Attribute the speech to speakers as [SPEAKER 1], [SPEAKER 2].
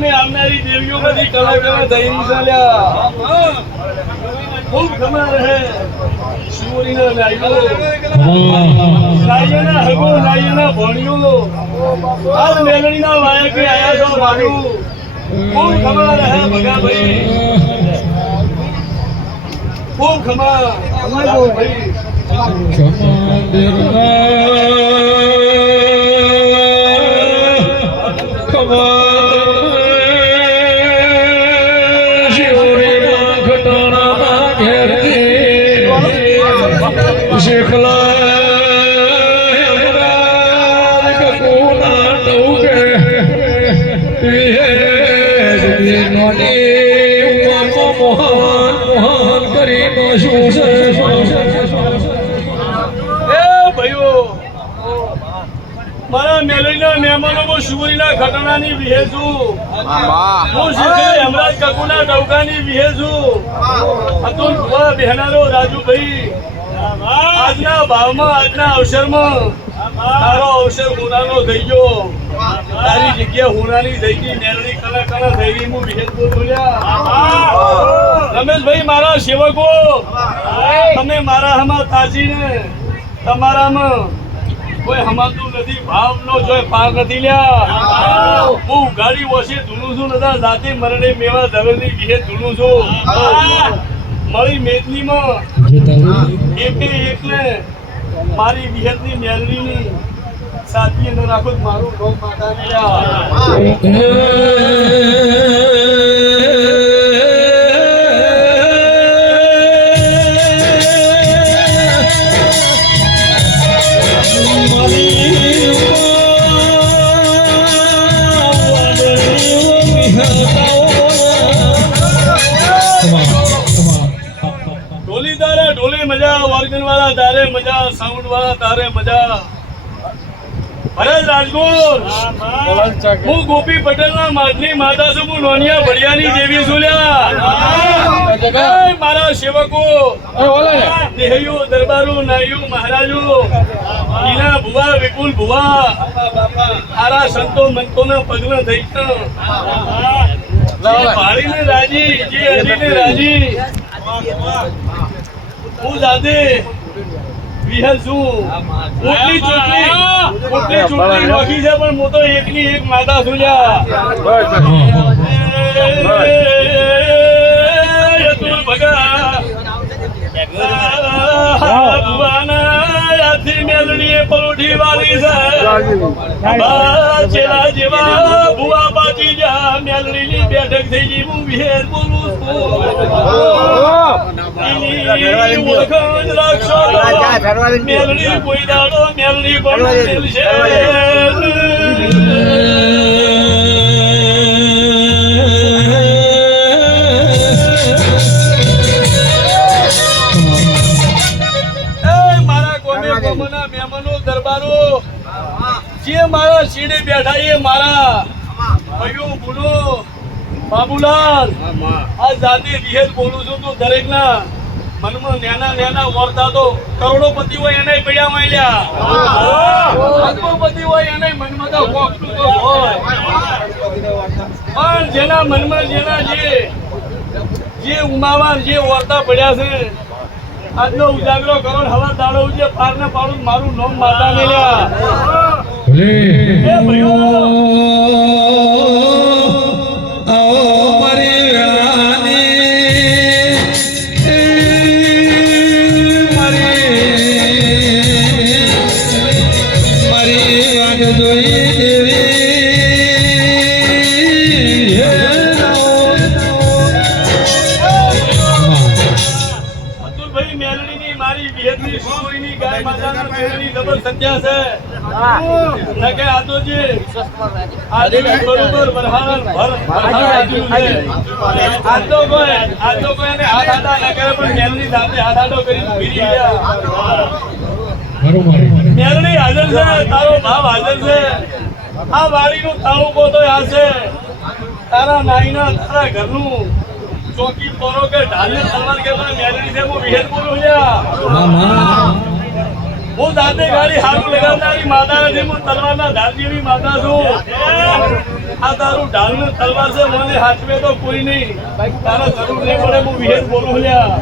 [SPEAKER 1] સામે આવનારી દેવીઓ બધી કલાકારો કલા થઈ રહી છે ખૂબ ખબર હે શિવરીના નાઈઓ નાઈઓના હગો નાઈઓના ભણ્યો આજ મેલડીના વાયકે આયા છો મારું ખૂબ ખબર હે ભગાભાઈ. ખૂબ ખબર ભગાભાઈ એ ભાઈઓ મારા મેલડીના મહેમાનો હું શિવરીના ખટણાની વિહે છું. હું શીખરી હેમરાજ કકુના ડૌકાની વિહે છું. અતુલ બહેનારો રાજુભાઈ આજના ભાવમાં, આજના અવસરમાં તારો અવસર હુનાનો થઈ ગયો. તારી જગ્યા હુનાની થઈ ગઈ મેલડી કલા કલા થઈ ગઈ હું બોલ બોલ્યા રમેશભાઈ, મારા સેવકો, તમે મારા હમા તાજીને, તમારામાં કોઈ હમાતું નથી, ભાવનો જોઈ પાક નથી લ્યા. હું ગાડી વસે ધૂણું છું નતા જાતે મરણે મેવા ધવેલની વિશે ધૂણું છું. મળી મેદનીમાં એકે એકલે મારી વિહેતની મેલડીની સાથી અંદર રાખો મારું રોગ માતા તારે મજા ઓર્ગન વાળા તારે મજા સાઉન્ડ વાળા તારે મજા. ભરત રાજગોર હું ગોપી પટેલ ના માજની માતા છું હું નોનિયા ભડિયાની દેવી છું લ્યા. મારા સેવકો નેહયુ દરબારુ નાયુ મહારાજો ઈના ભુવા વિપુલ ભુવા તારા સંતો મંતોના પગલા થઈ જે ભાળીને રાજી જે હજીને રાજી. હું દાદે. વિહલ છું. ઓટલી ચૂંટણી ઓટલી ચૂંટણી છે પણ હું તો એકની એક માતા છું એ તું ભગા. ભુવાના મેલડીએ પરોઠી વાળી છે. જેવા ભુવા પાછી જા. મેલડીની બેઠક થઈ ગઈ હું વિહેર બોલું છું. દરબારો જે મારા શીડે બેઠા એ મારા ભાઈઓ બોલો બાબુલાલ. આ જાતે બોલું છું તો દરેકના. મનમાં નાના નાના વર્તા તો કરોડોપતિ હોય એને પડ્યા માંડ્યા અરબોપતિ હોય એને મનમાં તો કોકનું તો હોય. પણ જેના મનમાં જેના જે જે ઉમાવા જે વર્તા પડ્યા છે આજનો ઉજાગરો કરો હવા દાડો જે પાર ને પાડું મારું નામ માતા ને લ્યા અતુલભાઈ મેલડીની મારી વિહેતની સુરીની ગાય માતાના મેલડી જબર સત્યા છે. નકે આ તો જે આજે બરોબર વરહાણ ભર આ તો કોઈ આ તો કોઈ ને હાથ આડા ન કરે પણ મેલણી સાથે હાથ આડો કરી ફીરી ગયા. મેલણી હાજર છે તારો ભાવ હાજર છે. આ વાડીનું તાળું કોતો આ છે. તારા નાઈના તારા ઘરનું. ચોકી પરો કે ઢાલે તલવાર કે મને મેલડી વિહેર હું વિહેત બોલું લ્યા હું દાંતે ગાડી હારું લગાવનારી માતા નથી હું તલવારના ધાર જેવી માતા છું. આ તારું ઢાલનું તલવાર છે મને હાથવે તો કોઈ નહીં. તારા જરૂર નહીં પડે હું વિહેર બોલું લ્યા